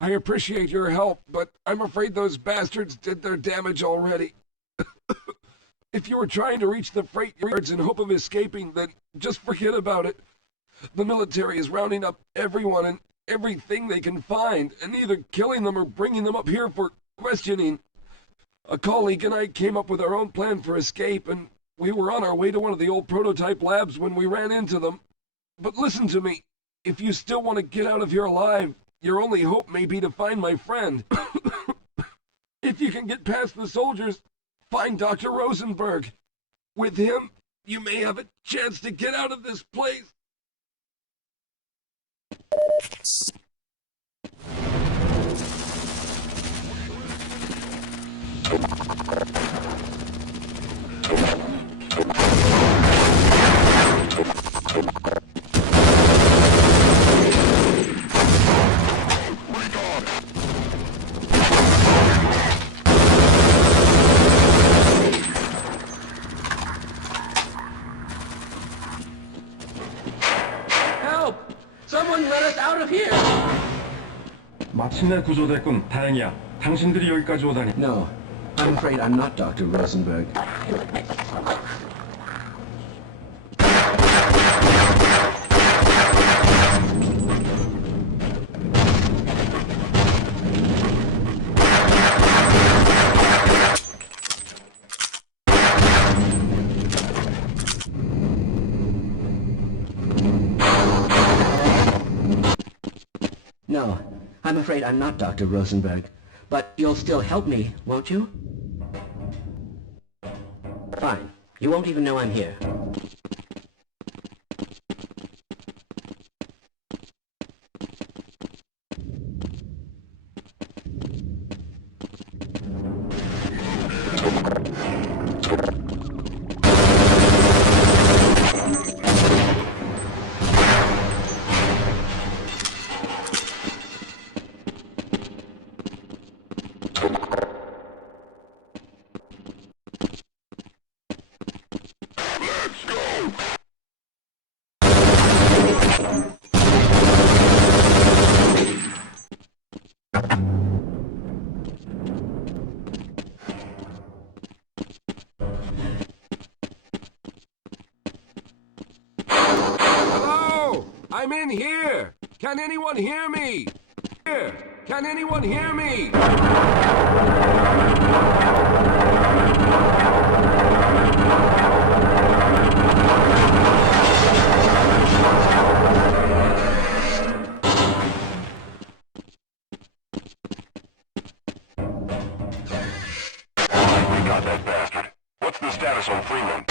I appreciate your help, but I'm afraid those bastards did their damage already. If you were trying to reach the freight yards in hope of escaping, then just forget about it. The military is rounding up everyone and everything they can find, and either killing them or bringing them up here for questioning. A colleague and I came up with our own plan for escape, and we were on our way to one of the old prototype labs when we ran into them. But listen to me. If you still want to get out of here alive, your only hope may be to find my friend. If you can get past the soldiers, find Dr. Rosenberg. With him, you may have a chance to get out of this place. Help! Someone let us out of here! 마침내 구조됐군. 다행이야. 당신들이 여기까지 오다니. No, I'm afraid I'm not Dr. Rosenberg. No, I'm afraid I'm not Dr. Rosenberg. But you'll still help me, won't you? Fine. You won't even know I'm here. Hello? I'm in here. Can anyone hear me? Here. Can anyone hear me? We got that bastard. What's the status on Freeman?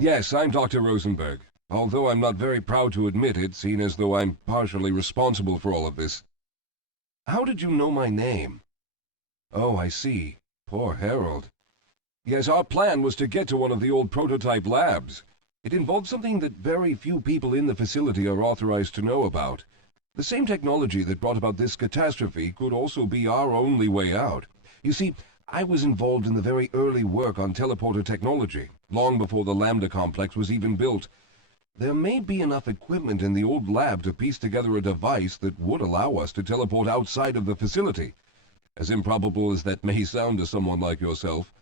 Yes, I'm Dr. Rosenberg. Although I'm not very proud to admit it, seeing as though I'm partially responsible for all of this. How did you know my name? Oh, I see. Poor Harold. Yes, our plan was to get to one of the old prototype labs. It involved something that very few people in the facility are authorized to know about. The same technology that brought about this catastrophe could also be our only way out. You see, I was involved in the very early work on teleporter technology, long before the Lambda complex was even built. There may be enough equipment in the old lab to piece together a device that would allow us to teleport outside of the facility. As improbable as that may sound to someone like yourself.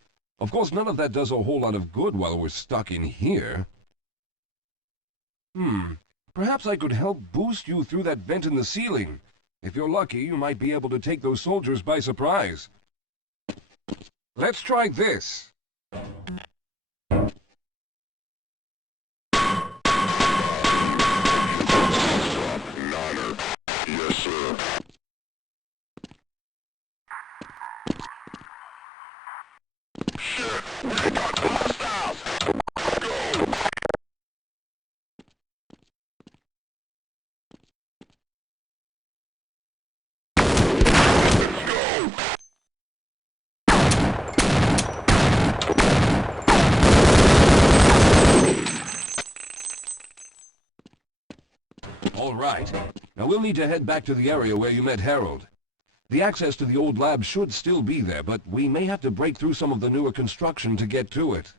Of course, none of that does a whole lot of good while we're stuck in here. Perhaps I could help boost you through that vent in the ceiling. If you're lucky, you might be able to take those soldiers by surprise. Let's try this. Yes, sir. Shit, we got hostiles! Go! Let's go! All right. Now we'll need to head back to the area where you met Harold. The access to the old lab should still be there, but we may have to break through some of the newer construction to get to it.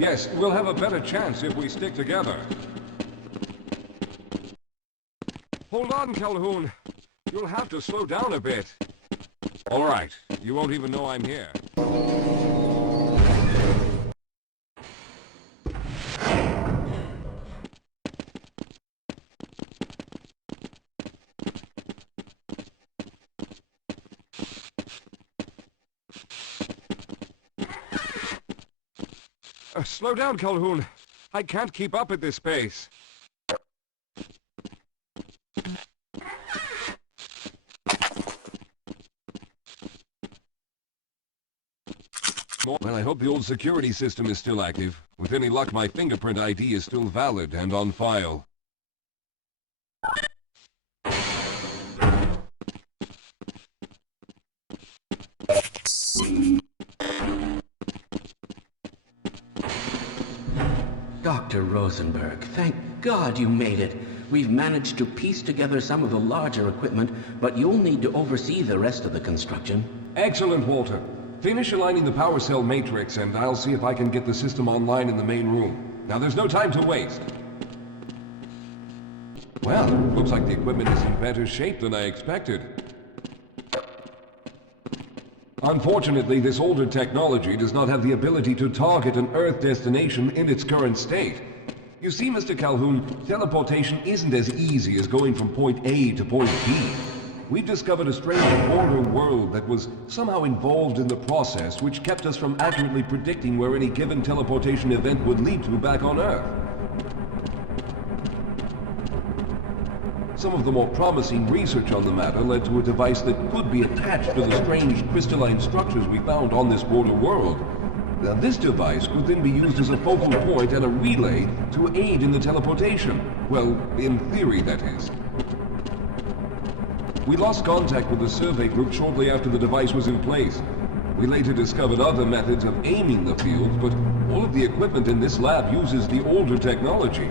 Yes, we'll have a better chance if we stick together. Hold on, Calhoun. You'll have to slow down a bit. All right. You won't even know I'm here. Slow down, Calhoun. I can't keep up at this pace. Well, I hope the old security system is still active. With any luck, my fingerprint ID is still valid and on file. Dr. Rosenberg, thank God you made it. We've managed to piece together some of the larger equipment, but you'll need to oversee the rest of the construction. Excellent, Walter. Finish aligning the power cell matrix, and I'll see if I can get the system online in the main room. Now, there's no time to waste. Well, looks like the equipment is in better shape than I expected. Unfortunately, this older technology does not have the ability to target an Earth destination in its current state. You see, Mr. Calhoun, teleportation isn't as easy as going from point A to point B. We've discovered a strange border world that was somehow involved in the process, which kept us from accurately predicting where any given teleportation event would lead to back on Earth. Some of the more promising research on the matter led to a device that could be attached to the strange crystalline structures we found on this border world. Now, this device could then be used as a focal point and a relay to aid in the teleportation. Well, in theory, that is. We lost contact with the survey group shortly after the device was in place. We later discovered other methods of aiming the fields, but all of the equipment in this lab uses the older technology.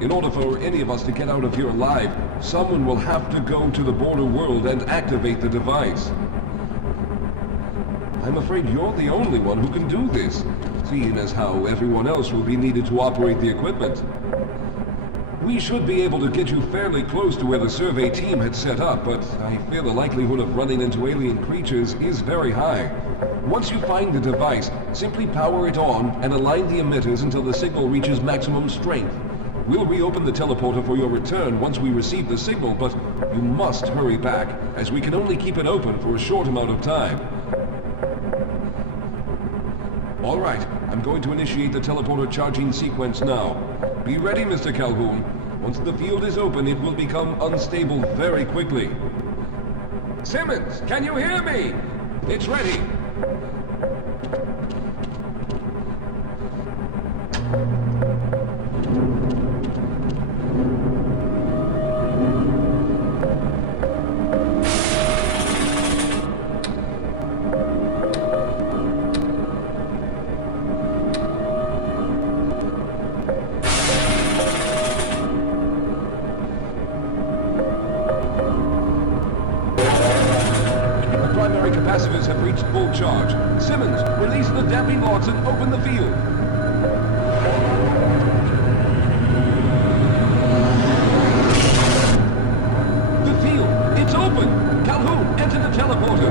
In order for any of us to get out of here alive, someone will have to go to the border world and activate the device. I'm afraid you're the only one who can do this, seeing as how everyone else will be needed to operate the equipment. We should be able to get you fairly close to where the survey team had set up, but I fear the likelihood of running into alien creatures is very high. Once you find the device, simply power it on and align the emitters until the signal reaches maximum strength. We'll reopen the teleporter for your return once we receive the signal, but you must hurry back, as we can only keep it open for a short amount of time. All right, I'm going to initiate the teleporter charging sequence now. Be ready, Mr. Calhoun. Once the field is open, it will become unstable very quickly. Simmons, can you hear me? It's ready. primary capacitors have reached full charge. Simmons, release the damping rods and open the field. The field, it's open! Calhoun, enter the teleporter.